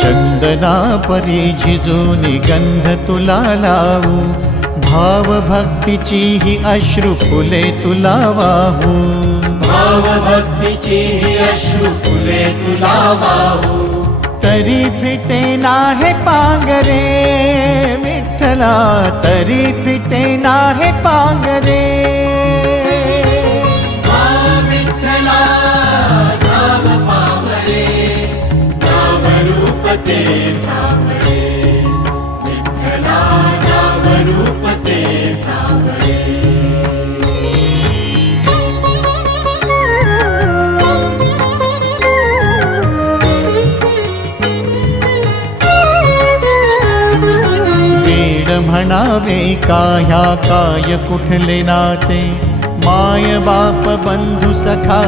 चंदना परी झिजूनी गंध तुला लावू, भाव भक्तीची ही अश्रु फुले तुला वाहू, भाव भक्तीची ही अश्रु फुले तुला वाहू। तरी फिटे नाहे पांगरे विठ्ठला, तरी फिटे नाहे पांगरे। विठ्ठला नाम पावरे, नाम रूप ते सावळे, विठ्ठला नाम रूप ते सावळे। म्हणावे काह्या काय कुठले नाते, माय बाप बंधु सखा